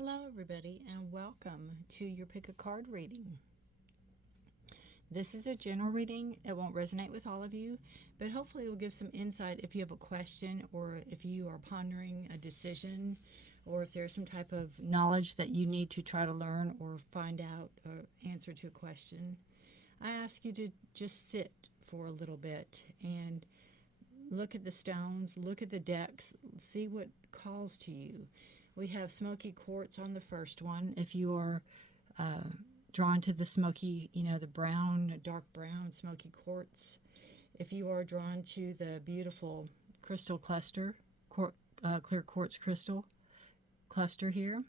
Hello everybody and welcome to your PicK-A-Card reading. This is a general reading. It won't resonate with all of you, but hopefully it will give some insight if you have a question or if you are pondering a decision or if there's some type of knowledge that you need to try to learn or find out or answer to a question. I ask you to just sit for a little bit and look at the stones, look at the decks, see what calls to you. We have smoky quartz on the first one. If you are drawn to the smoky, the brown, dark brown smoky quartz. If you are drawn to the beautiful crystal cluster, clear quartz crystal cluster here.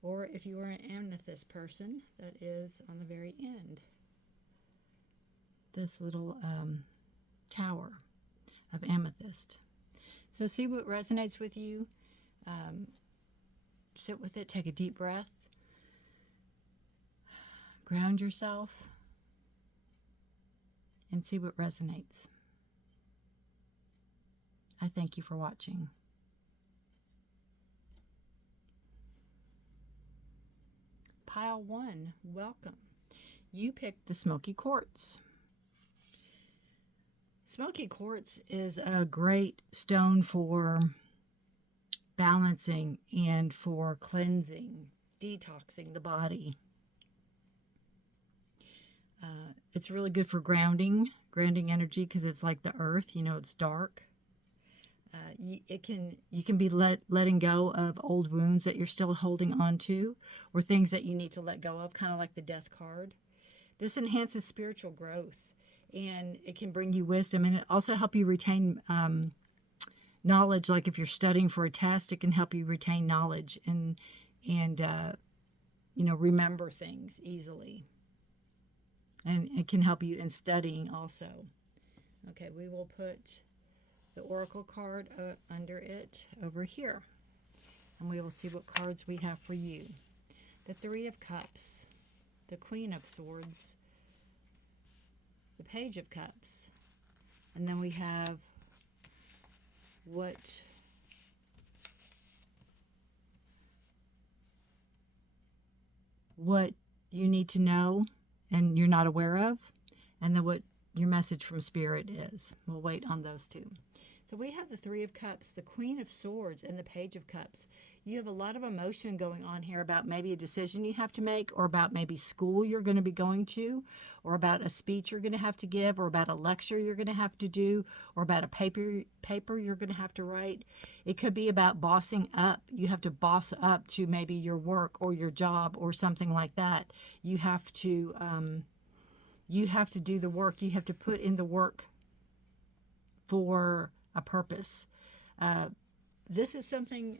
Or if you are an amethyst person, that is on the very end. This little tower of amethyst. So see what resonates with you. Sit with it, take a deep breath, ground yourself, and see what resonates. I thank you for watching. Pile 1, welcome. You picked the smoky quartz. Smoky quartz is a great stone for balancing and for cleansing, detoxing the body. It's really good for grounding energy because it's like the earth, it's dark. You can be letting go of old wounds that you're still holding on to or things that you need to let go of, kind of like the death card. This enhances spiritual growth and it can bring you wisdom, and it also help you retain knowledge. Like if you're studying for a test, it can help you retain knowledge and remember things easily. And it can help you in studying also. Okay, we will put the Oracle card under it over here. And we will see what cards we have for you. The Three of Cups, the Queen of Swords, the Page of Cups, and then we have what you need to know and you're not aware of, and then what your message from Spirit is. We'll wait on those two. So we have the Three of Cups, the Queen of Swords, and the Page of Cups. You have a lot of emotion going on here about maybe a decision you have to make, or about maybe school you're going to be going to, or about a speech you're going to have to give, or about a lecture you're going to have to do, or about a paper you're going to have to write. It could be about bossing up. You have to boss up to maybe your work or your job or something like that. You have to do the work. You have to put in the work for a purpose. This is something,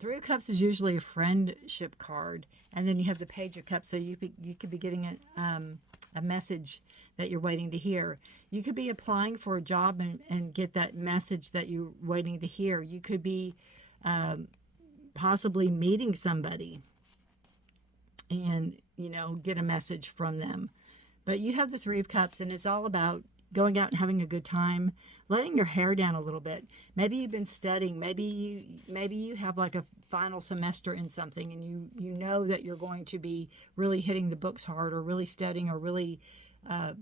Three of Cups is usually a friendship card, and then you have the Page of Cups, so you could be getting a message that you're waiting to hear. You could be applying for a job and get that message that you're waiting to hear. You could be possibly meeting somebody and, get a message from them. But you have the Three of Cups, and it's all about going out and having a good time, letting your hair down a little bit. Maybe you've been studying. Maybe you have like a final semester in something, and you know that you're going to be really hitting the books hard, or really studying, or really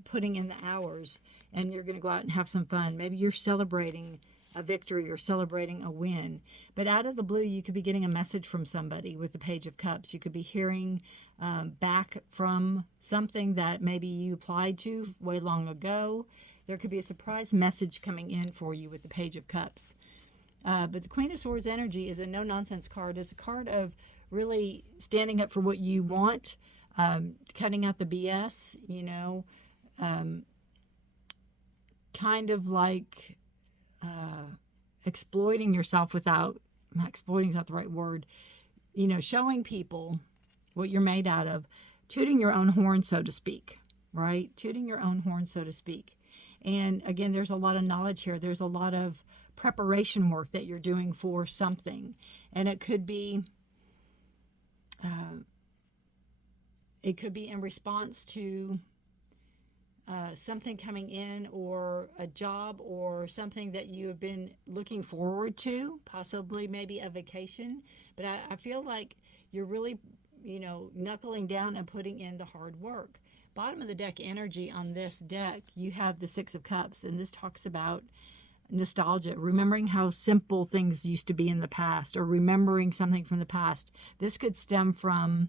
putting in the hours, and you're going to go out and have some fun. Maybe you're celebrating a victory or celebrating a win. But out of the blue, you could be getting a message from somebody with the Page of Cups. You could be hearing back from something that maybe you applied to way long ago. There could be a surprise message coming in for you with the Page of Cups. But the Queen of Swords energy is a no-nonsense card. It's a card of really standing up for what you want, cutting out the BS, kind of like exploiting yourself without, exploiting is not the right word, showing people what you're made out of, tooting your own horn, so to speak, right? Tooting your own horn, so to speak. And again, there's a lot of knowledge here. There's a lot of preparation work that you're doing for something. And it could be in response to something coming in, or a job, or something that you have been looking forward to, possibly maybe a vacation. But I feel like you're really, knuckling down and putting in the hard work. Bottom of the deck energy on this deck, you have the Six of Cups, and this talks about nostalgia, remembering how simple things used to be in the past, or remembering something from the past. This could stem from,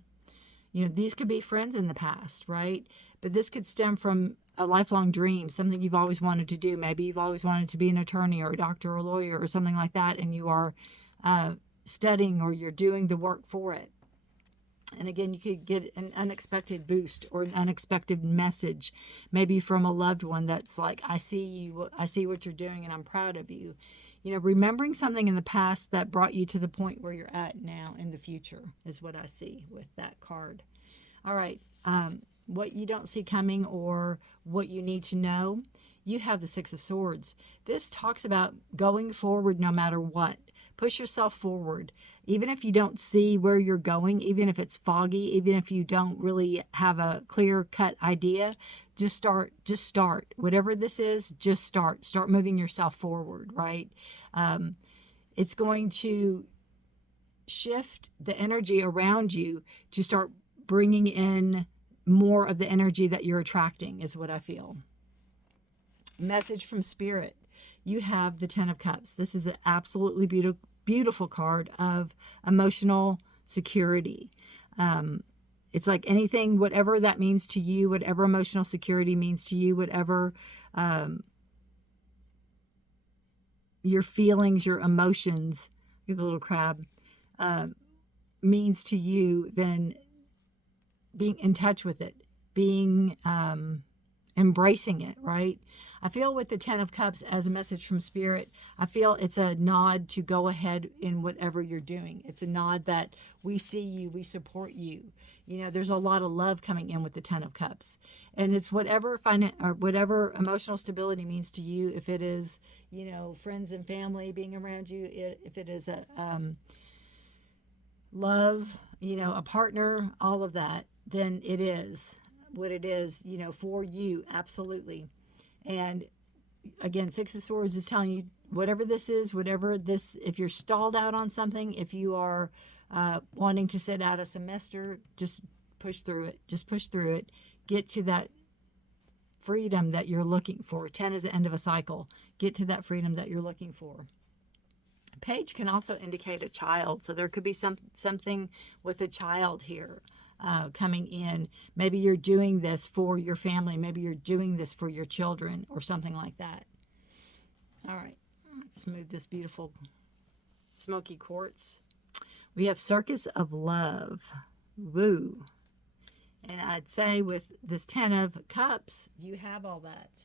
these could be friends in the past, right? But this could stem from a lifelong dream, something you've always wanted to do. Maybe you've always wanted to be an attorney or a doctor or a lawyer or something like that, and you are studying, or you're doing the work for it. And again, you could get an unexpected boost or an unexpected message, maybe from a loved one that's like, I see you, I see what you're doing, and I'm proud of you. Remembering something in the past that brought you to the point where you're at now in the future is what I see with that card. All right. What you don't see coming, or what you need to know, you have the Six of Swords. This talks about going forward no matter what. Push yourself forward. Even if you don't see where you're going, even if it's foggy, even if you don't really have a clear-cut idea, just start. Whatever this is, just start. Start moving yourself forward, right? It's going to shift the energy around you to start bringing in more of the energy that you're attracting, is what I feel. Message from Spirit. You have the Ten of Cups. This is an absolutely beautiful card of emotional security. It's like anything, whatever that means to you, whatever emotional security means to you, whatever your feelings, your emotions, your little crab, means to you, then being in touch with it, being embracing it, right? I feel with the Ten of Cups as a message from Spirit, I feel it's a nod to go ahead in whatever you're doing. It's a nod that we see you, we support you. There's a lot of love coming in with the Ten of Cups. And it's whatever whatever emotional stability means to you. If it is, friends and family being around you, if it is a love, a partner, all of that, then it is what it is, for you, absolutely. And again, Six of Swords is telling you, whatever this is, if you're stalled out on something, if you are wanting to sit out a semester, just push through it. Get to that freedom that you're looking for. 10 is the end of a cycle. Get to that freedom that you're looking for. Page can also indicate a child. So there could be something with a child here. Coming in. Maybe you're doing this for your family. Maybe you're doing this for your children, or something like that. All right. Let's move this beautiful smoky quartz. We have Circus of Love. Woo. And I'd say with this Ten of Cups, you have all that.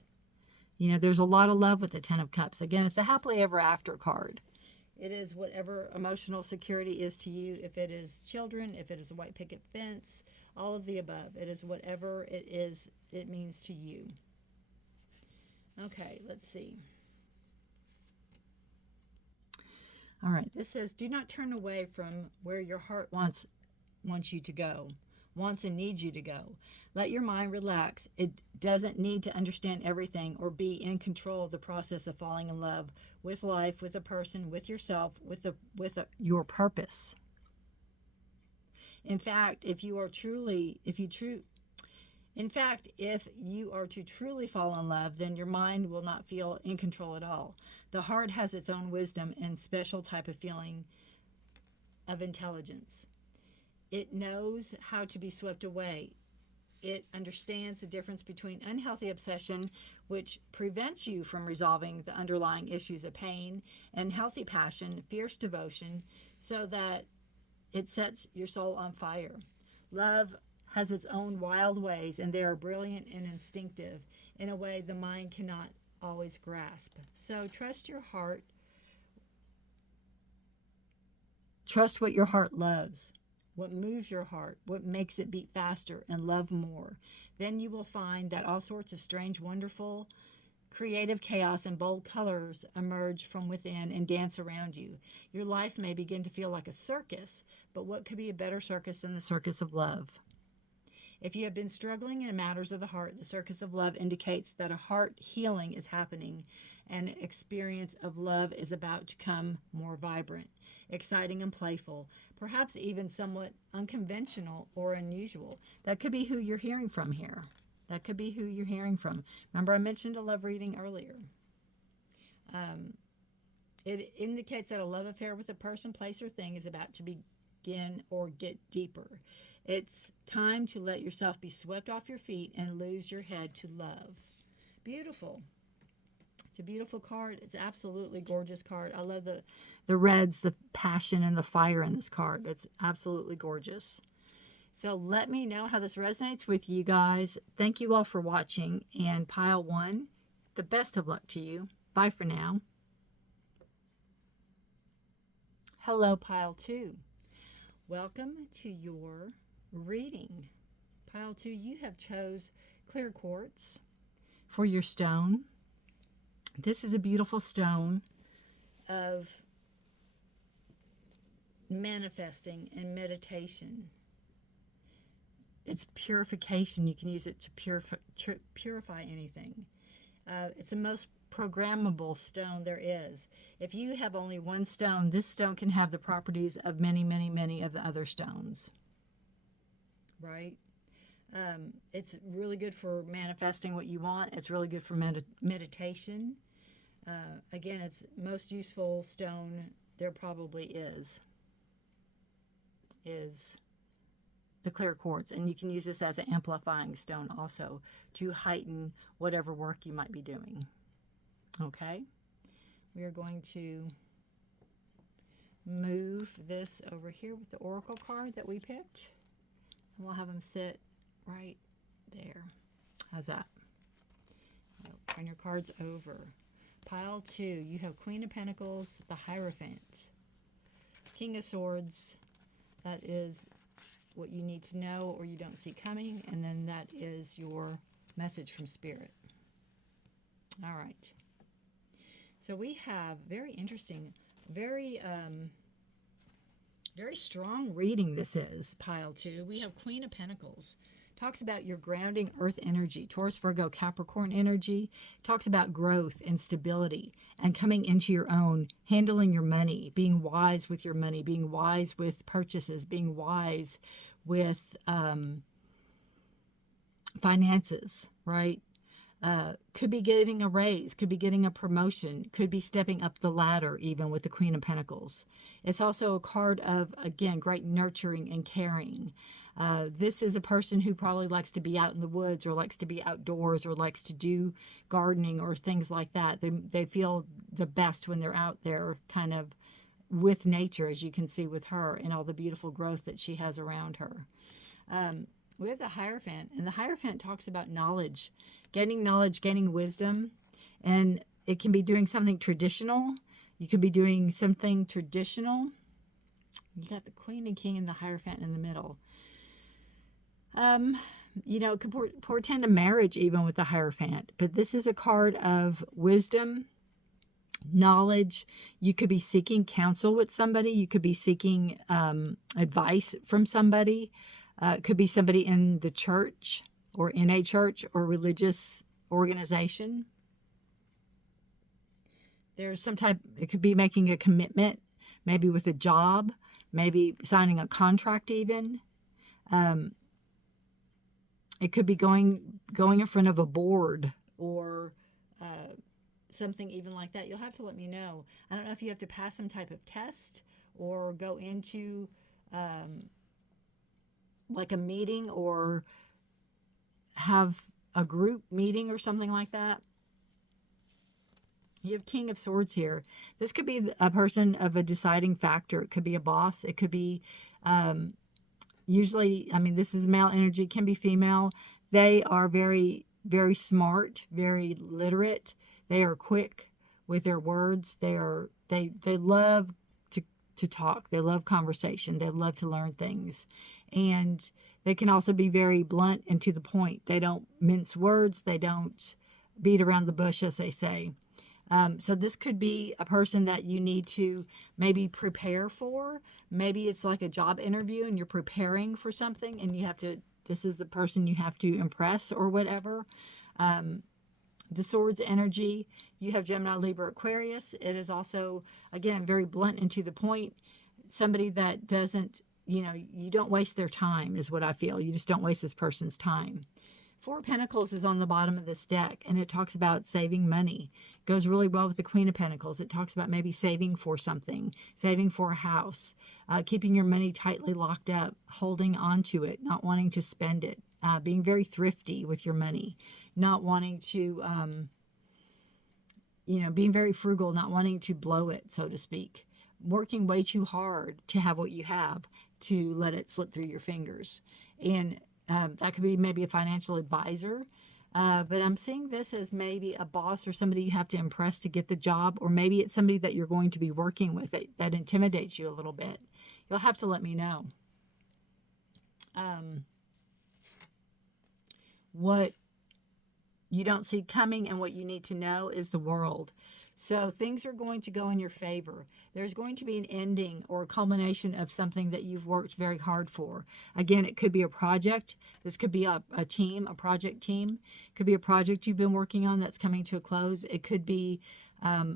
There's a lot of love with the Ten of Cups. Again, it's a happily ever after card. It is whatever emotional security is to you. If it is children, if it is a white picket fence, all of the above. It is whatever it is, it means to you. Okay, let's see. All right, this says, do not turn away from where your heart wants you to go, wants and needs you to go. Let your mind relax. It doesn't need to understand everything or be in control of the process of falling in love with life, with a person, with yourself, with your purpose. In fact, if you are to truly fall in love, then your mind will not feel in control at all. The heart has its own wisdom and special type of feeling of intelligence. It knows how to be swept away. It understands the difference between unhealthy obsession, which prevents you from resolving the underlying issues of pain, and healthy passion, fierce devotion, so that it sets your soul on fire. Love has its own wild ways, and they are brilliant and instinctive in a way the mind cannot always grasp. So trust your heart. Trust what your heart loves. What moves your heart, what makes it beat faster and love more. Then you will find that all sorts of strange, wonderful, creative chaos and bold colors emerge from within and dance around you. Your life may begin to feel like a circus, but what could be a better circus than the circus of love? If you have been struggling in matters of the heart, the Circus of Love indicates that a heart healing is happening, and an experience of love is about to come more vibrant, exciting, and playful, perhaps even somewhat unconventional or unusual. That could be who you're hearing from here. That could be who you're hearing from. Remember, I mentioned a love reading earlier. It indicates that a love affair with a person, place, or thing is about to begin or get deeper. It's time to let yourself be swept off your feet and lose your head to love. Beautiful. It's a beautiful card. It's absolutely gorgeous card. I love the reds, the passion, and the fire in this card. It's absolutely gorgeous. So let me know how this resonates with you guys. Thank you all for watching. And pile 1, the best of luck to you. Bye for now. Hello, pile 2. Welcome to your reading. Pile 2, you have chose clear quartz for your stone. This is a beautiful stone of manifesting and meditation. It's purification. You can use it to purify anything. It's the most programmable stone there is. If you have only one stone, this stone can have the properties of many, many, many of the other stones. Right? It's really good for manifesting what you want. It's really good for meditation. Again, it's most useful stone there probably is the clear quartz. And you can use this as an amplifying stone also to heighten whatever work you might be doing. Okay? We are going to move this over here with the oracle card that we picked. And we'll have them sit right there. How's that? Turn your cards over. Pile 2, you have Queen of Pentacles, the Hierophant, King of Swords. That is what you need to know or you don't see coming. And then that is your message from Spirit. All right. So we have very interesting, very strong reading this is, pile 2. We have Queen of Pentacles. Talks about your grounding earth energy, Taurus, Virgo, Capricorn energy. Talks about growth and stability and coming into your own, handling your money, being wise with your money, being wise with purchases, being wise with finances, right? Could be getting a raise, could be getting a promotion, could be stepping up the ladder even with the Queen of Pentacles. It's also a card of, again, great nurturing and caring. This is a person who probably likes to be out in the woods or likes to be outdoors or likes to do gardening or things like that. They feel the best when they're out there kind of with nature, as you can see with her and all the beautiful growth that she has around her. We have the Hierophant, and the Hierophant talks about knowledge, gaining wisdom, and it can be doing something traditional. You could be doing something traditional. You got the Queen and King and the Hierophant in the middle. You know, it could portend a marriage even with the Hierophant, but this is a card of wisdom, knowledge. You could be seeking counsel with somebody. You could be seeking advice from somebody. It could be somebody in the church or in a church or religious organization. There's some type, it could be making a commitment, maybe with a job, maybe signing a contract even. It could be going in front of a board or something even like that. You'll have to let me know. I don't know if you have to pass some type of test or go into like a meeting or have a group meeting or something like that. You have King of Swords here. This could be a person of a deciding factor. It could be a boss. It could be, usually, I mean, this is male energy, can be female. They are very, very smart, very literate. They are quick with their words. They love to talk. They love conversation. They love to learn things. And they can also be very blunt and to the point. They don't mince words. They don't beat around the bush, as they say. So this could be a person that you need to maybe prepare for. Maybe it's like a job interview and you're preparing for something and you have to this is the person you have to impress or whatever. The Swords energy, you have Gemini, Libra, Aquarius. It is also, again, very blunt and to the point. Somebody that doesn't, you don't waste their time is what I feel. You just don't waste this person's time. Four of Pentacles is on the bottom of this deck, and it talks about saving money. It goes really well with the Queen of Pentacles. It talks about maybe saving for something, saving for a house, keeping your money tightly locked up, holding on to it, not wanting to spend it, being very thrifty with your money, not wanting to, being very frugal, not wanting to blow it, so to speak, working way too hard to have what you have, to let it slip through your fingers. And that could be maybe a financial advisor, but I'm seeing this as maybe a boss or somebody you have to impress to get the job, or maybe it's somebody that you're going to be working with that intimidates you a little bit. You'll have to let me know. What you don't see coming and what you need to know is the World. So things are going to go in your favor. There's going to be an ending or a culmination of something that you've worked very hard for. Again, it could be a project. This could be a team, a project team. It could be a project you've been working on that's coming to a close. It could be a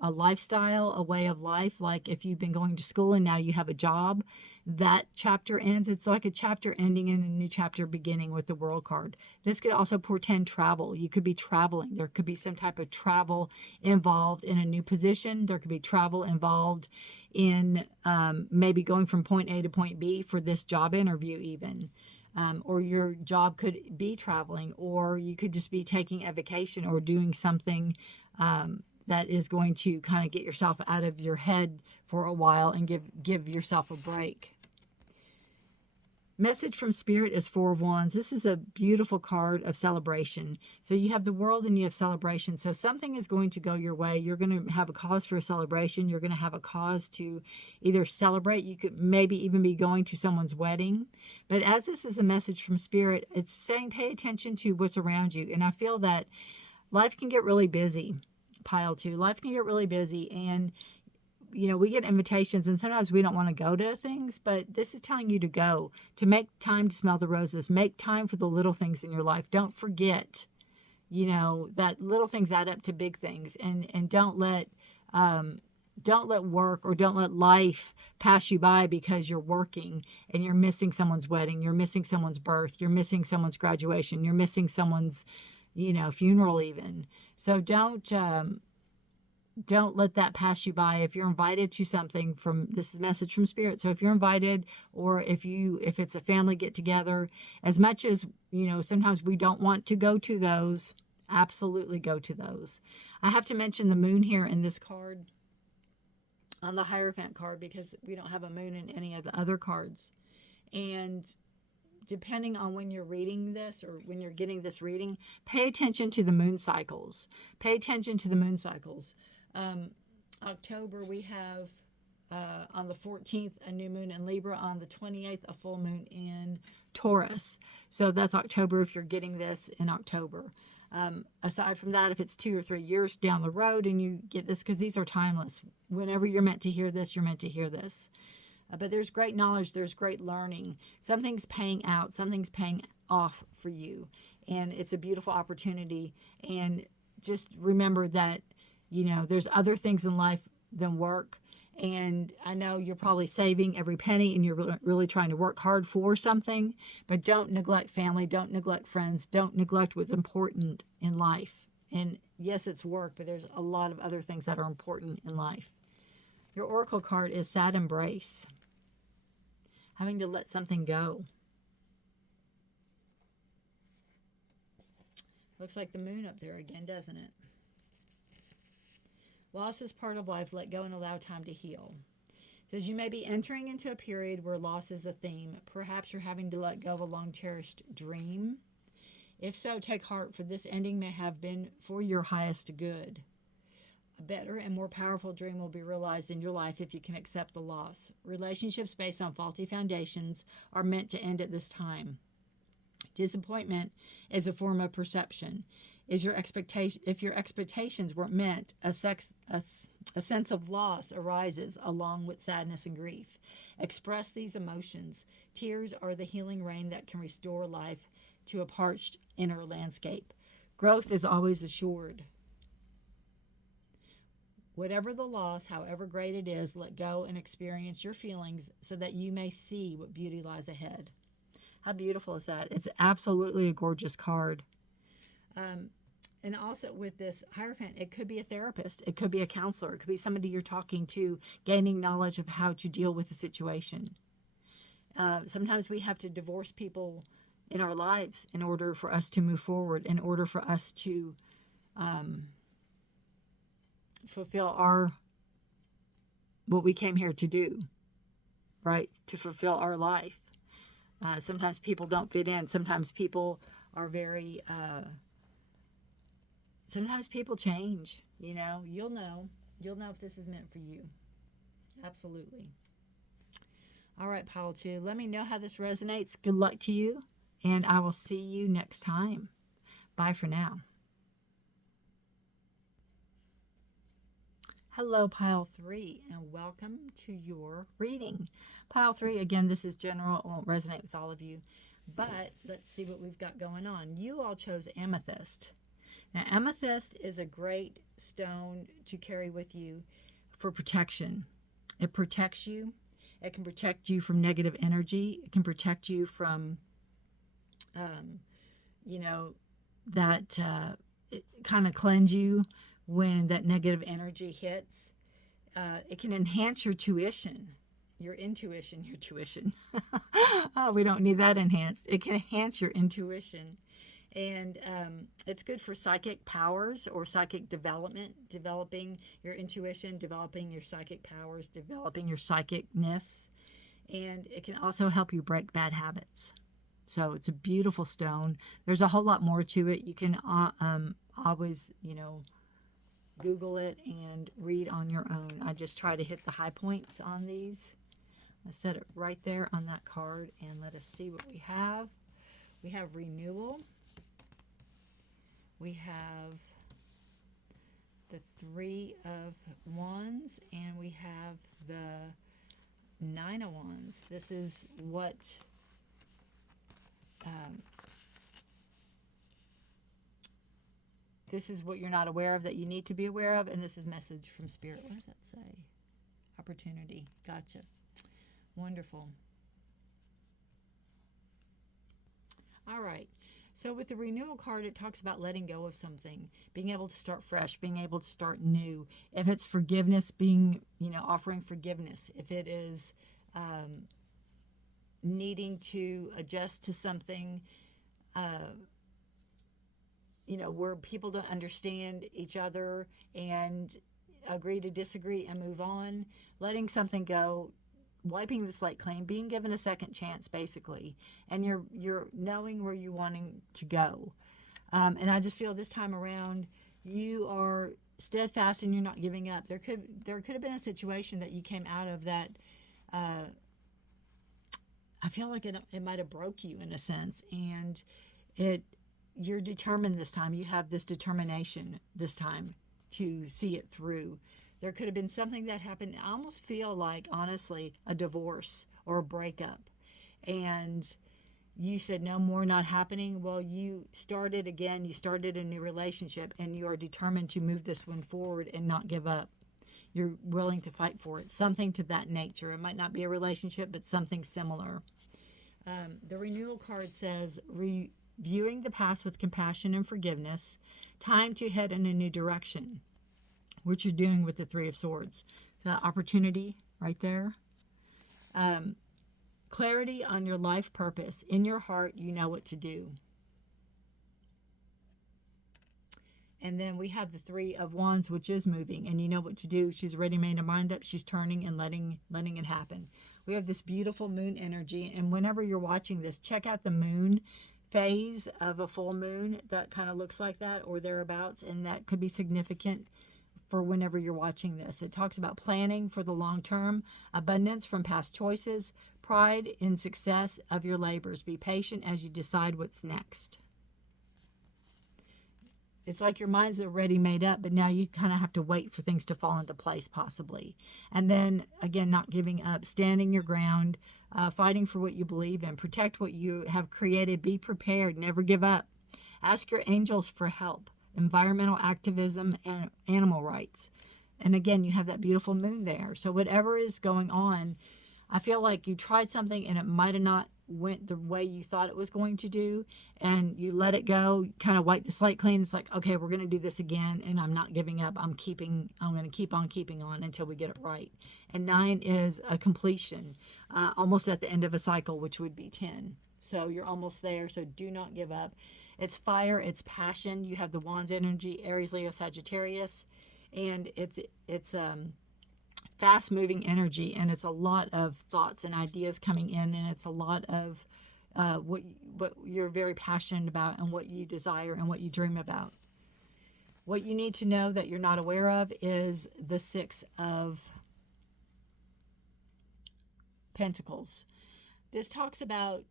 lifestyle, a way of life. Like if you've been going to school and now you have a job, that chapter ends. It's like a chapter ending and a new chapter beginning with the World card. This could also portend travel. You could be traveling. There could be some type of travel involved in a new position. There could be travel involved in maybe going from point A to point B for this job interview even. Or your job could be traveling, or you could just be taking a vacation or doing something that is going to kind of get yourself out of your head for a while and give yourself a break. Message from Spirit is Four of Wands. This is a beautiful card of celebration. So you have the World and you have celebration. So something is going to go your way. You're going to have a cause for a celebration. You're going to have a cause to either celebrate. You could maybe even be going to someone's wedding. But as this is a message from Spirit, it's saying pay attention to what's around you. And I feel that life can get really busy. Pile 2. Life can get really busy, and we get invitations and sometimes we don't want to go to things, but this is telling you to go, to make time to smell the roses, make time for the little things in your life. Don't forget, that little things add up to big things, and don't let work or don't let life pass you by because you're working and you're missing someone's wedding, you're missing someone's birth, you're missing someone's graduation, you're missing someone's funeral even. So don't let that pass you by. If you're invited to something this is a message from Spirit. So if you're invited, or if it's a family get together, as much as, sometimes we don't want to go to those, absolutely go to those. I have to mention the moon here in this card, on the Hierophant card, because we don't have a moon in any of the other cards. And depending on when you're reading this or when you're getting this reading, pay attention to the moon cycles. Pay attention to the moon cycles. October, we have on the 14th a new moon in Libra, on the 28th a full moon in Taurus. So that's October if you're getting this in October. Aside from that, if it's 2 or 3 years down the road and you get this, because these are timeless, whenever you're meant to hear this, you're meant to hear this. But there's great knowledge, there's great learning. Something's paying out, something's paying off for you. And it's a beautiful opportunity. And just remember that, there's other things in life than work. And I know you're probably saving every penny and you're really trying to work hard for something. But don't neglect family, don't neglect friends, don't neglect what's important in life. And yes, it's work, but there's a lot of other things that are important in life. Your Oracle card is Sad Embrace. Having to let something go. Looks like the moon up there again, doesn't it? Loss is part of life. Let go and allow time to heal. It says you may be entering into a period where loss is the theme. Perhaps you're having to let go of a long-cherished dream. If so, take heart, for this ending may have been for your highest good. A better and more powerful dream will be realized in your life if you can accept the loss. Relationships based on faulty foundations are meant to end at this time. Disappointment is a form of perception. is your expectation. If your expectations weren't met, a sense of loss arises along with sadness and grief. Express these emotions. Tears are the healing rain that can restore life to a parched inner landscape. Growth is always assured. Whatever the loss, however great it is, let go and experience your feelings so that you may see what beauty lies ahead. How beautiful is that? It's absolutely a gorgeous card. And also with this Hierophant, it could be a therapist. It could be a counselor. It could be somebody you're talking to, gaining knowledge of how to deal with the situation. Sometimes we have to divorce people in our lives in order for us to move forward, in order for us to fulfill what we came here to do, right? To fulfill our life. Sometimes people don't fit in. Sometimes people are very... sometimes people change, you know. You'll know if this is meant for you. Absolutely. All right, pile 2. Let me know how this resonates. Good luck to you, and I will see you next time. Bye for now. Hello, pile 3, and welcome to your reading. Pile 3, again, this is general. It won't resonate with all of you, but let's see what we've got going on. You all chose amethyst. Now, amethyst is a great stone to carry with you for protection. It protects you. It can protect you from negative energy. It can protect you from, that kind of cleanse you when that negative energy hits. It can enhance your tuition. Oh, we don't need that enhanced. It can enhance your intuition. And it's good for psychic powers or psychic development, developing your intuition, developing your psychic powers, developing your psychicness. And it can also help you break bad habits. So it's a beautiful stone. There's a whole lot more to it. You can always, Google it and read on your own. I just try to hit the high points on these. I set it right there on that card, and let us see what we have. We have renewal. We have the 3 of Wands, and we have the 9 of Wands. This is what you're not aware of that you need to be aware of, and this is message from Spirit. What does that say? Opportunity. Gotcha. Wonderful. All right. So with the renewal card, it talks about letting go of something, being able to start fresh, being able to start new. If it's forgiveness, offering forgiveness. If it is needing to adjust to something, where people don't understand each other and agree to disagree and move on, letting something go, wiping the slate clean, being given a second chance, basically, and you're knowing where you're wanting to go. And I just feel this time around, you are steadfast and you're not giving up. There could have been a situation that you came out of that. I feel like it might have broke you in a sense, and you're determined this time. You have this determination this time to see it through. There could have been something that happened. I almost feel like, honestly, a divorce or a breakup. And you said, no more, not happening. Well, you started again. You started a new relationship, and you are determined to move this one forward and not give up. You're willing to fight for it. Something to that nature. It might not be a relationship, but something similar. The renewal card says, reviewing the past with compassion and forgiveness, time to head in a new direction. What you're doing with the 3 of Swords. The opportunity right there. Clarity on your life purpose. In your heart, you know what to do. And then we have the 3 of Wands, which is moving, and you know what to do. She's already made her mind up. She's turning and letting it happen. We have this beautiful moon energy, and whenever you're watching this, check out the moon phase of a full moon that kind of looks like that or thereabouts, and that could be significant for whenever you're watching this. It talks about planning for the long term, abundance from past choices, pride in success of your labors. Be patient as you decide what's next. it's like your mind's already made up, but now you kind of have to wait for things to fall into place possibly. And then again, not giving up, standing your ground, fighting for what you believe in, protect what you have created, be prepared, never give up. Ask your angels for help, environmental activism, and animal rights. And again, you have that beautiful moon there. So whatever is going on, I feel like you tried something and it might have not went the way you thought it was going to do, and you let it go, kind of wipe the slate clean. It's like, okay, we're going to do this again, and I'm not giving up. I'm going to keep on keeping on until we get it right. And 9 is a completion, almost at the end of a cycle, which would be 10. So you're almost there. So do not give up. It's fire. It's passion. You have the Wands energy, Aries, Leo, Sagittarius, and it's fast moving energy, and it's a lot of thoughts and ideas coming in, and it's a lot of what you're very passionate about and what you desire and what you dream about. What you need to know that you're not aware of is the 6 of Pentacles. This talks about,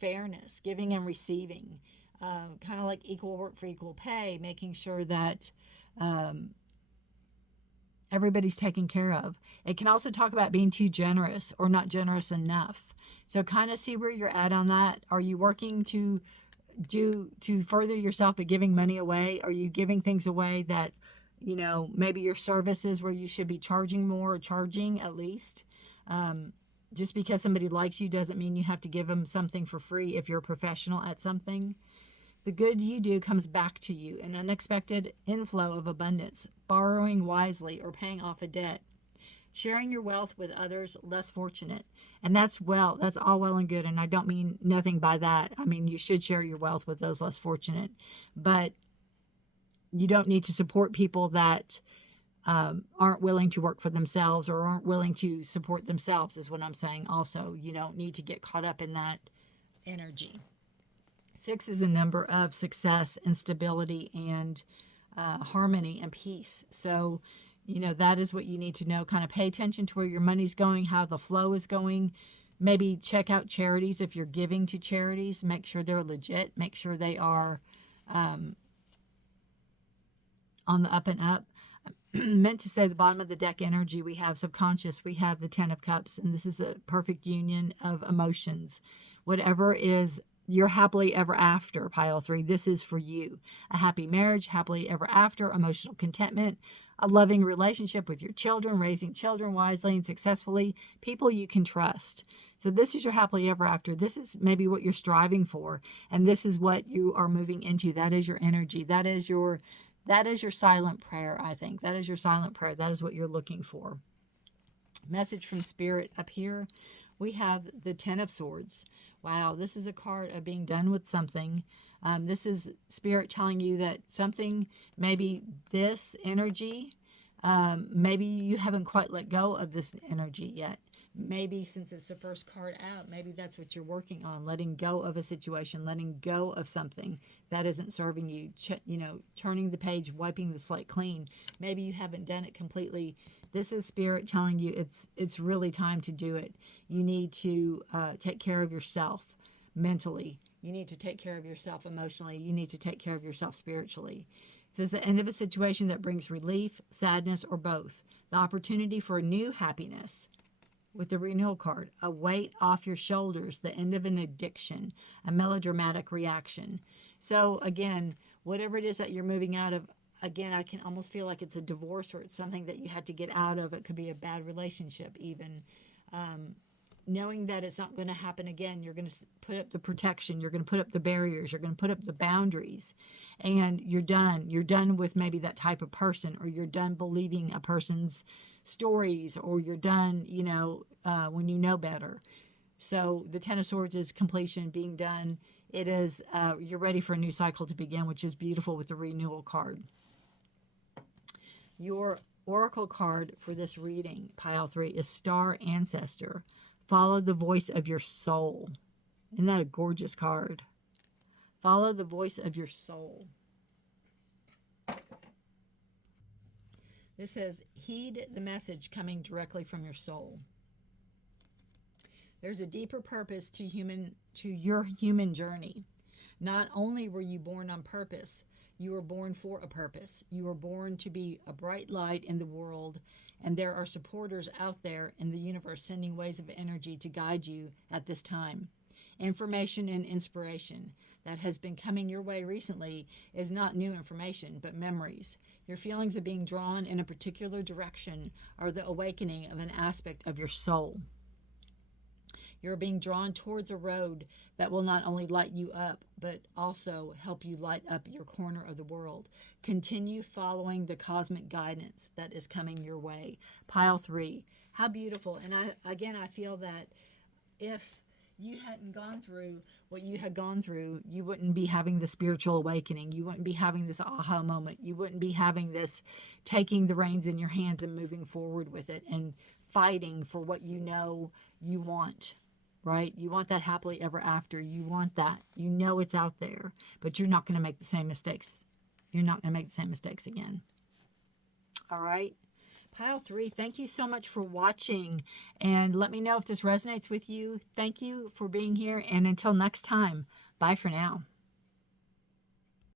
fairness, giving and receiving, kind of like equal work for equal pay, making sure that everybody's taken care of. It can also talk about being too generous or not generous enough. So kind of see where you're at on that. Are you working to further yourself by giving money away? Are you giving things away that, maybe your services where you should be charging more or charging at least? Just because somebody likes you doesn't mean you have to give them something for free if you're a professional at something. The good you do comes back to you, an unexpected inflow of abundance, borrowing wisely or paying off a debt, sharing your wealth with others less fortunate. And that's all well and good. And I don't mean nothing by that. I mean, you should share your wealth with those less fortunate, but you don't need to support people that aren't willing to work for themselves or aren't willing to support themselves, is what I'm saying. Also, you don't need to get caught up in that energy. 6 is a number of success and stability and harmony and peace. So, that is what you need to know. Kind of pay attention to where your money's going, how the flow is going. Maybe check out charities. If you're giving to charities, make sure they're legit. Make sure they are on the up and up. Meant to say the bottom of the deck energy, we have subconscious, we have the 10 of Cups, and this is a perfect union of emotions. Whatever is your happily ever after, pile 3, this is for you. A happy marriage, happily ever after, emotional contentment, a loving relationship with your children, raising children wisely and successfully, people you can trust. So this is your happily ever after. This is maybe what you're striving for, and this is what you are moving into. That is your energy. That is your silent prayer, I think. That is your silent prayer. That is what you're looking for. Message from Spirit up here. We have the 10 of Swords. Wow, this is a card of being done with something. This is Spirit telling you that something, maybe this energy, maybe you haven't quite let go of this energy yet. Maybe since it's the first card out, maybe that's what you're working on, letting go of a situation, letting go of something that isn't serving you, turning the page, wiping the slate clean. Maybe you haven't done it completely. This is Spirit telling you it's really time to do it. You need to take care of yourself mentally. You need to take care of yourself emotionally. You need to take care of yourself spiritually. It says the end of a situation that brings relief, sadness, or both. The opportunity for a new happiness. With the renewal card, a weight off your shoulders, the end of an addiction, a melodramatic reaction. So again, whatever it is that you're moving out of, again, I can almost feel like it's a divorce or it's something that you had to get out of. It could be a bad relationship even. Knowing that it's not going to happen again, you're going to put up the protection, you're going to put up the barriers, you're going to put up the boundaries, and you're done. You're done with maybe that type of person, or you're done believing a person's stories, or you're done, when you know better. So the 10 of Swords is completion, being done. It is, you're ready for a new cycle to begin, which is beautiful with the renewal card. Your oracle card for this reading, pile 3, is Star Ancestor. Follow the voice of your soul. Isn't that a gorgeous card? Follow the voice of your soul. This says, heed the message coming directly from your soul. There's a deeper purpose to your human journey. Not only were you born on purpose, You were born for a purpose. You were born to be a bright light in the world, and there are supporters out there in the universe sending waves of energy to guide you at this time. Information and inspiration that has been coming your way recently is not new information, but memories. Your feelings of being drawn in a particular direction are the awakening of an aspect of your soul. You're being drawn towards a road that will not only light you up, but also help you light up your corner of the world. Continue following the cosmic guidance that is coming your way. Pile 3. How beautiful. And I feel that if you hadn't gone through what you had gone through, you wouldn't be having the spiritual awakening. You wouldn't be having this aha moment. You wouldn't be having this taking the reins in your hands and moving forward with it and fighting for what you know you want, right? You want that happily ever after. You want that. You know it's out there, but you're not going to make the same mistakes. You're not going to make the same mistakes again. All right. Pile 3, thank you so much for watching, and let me know if this resonates with you. Thank you for being here, and until next time, bye for now.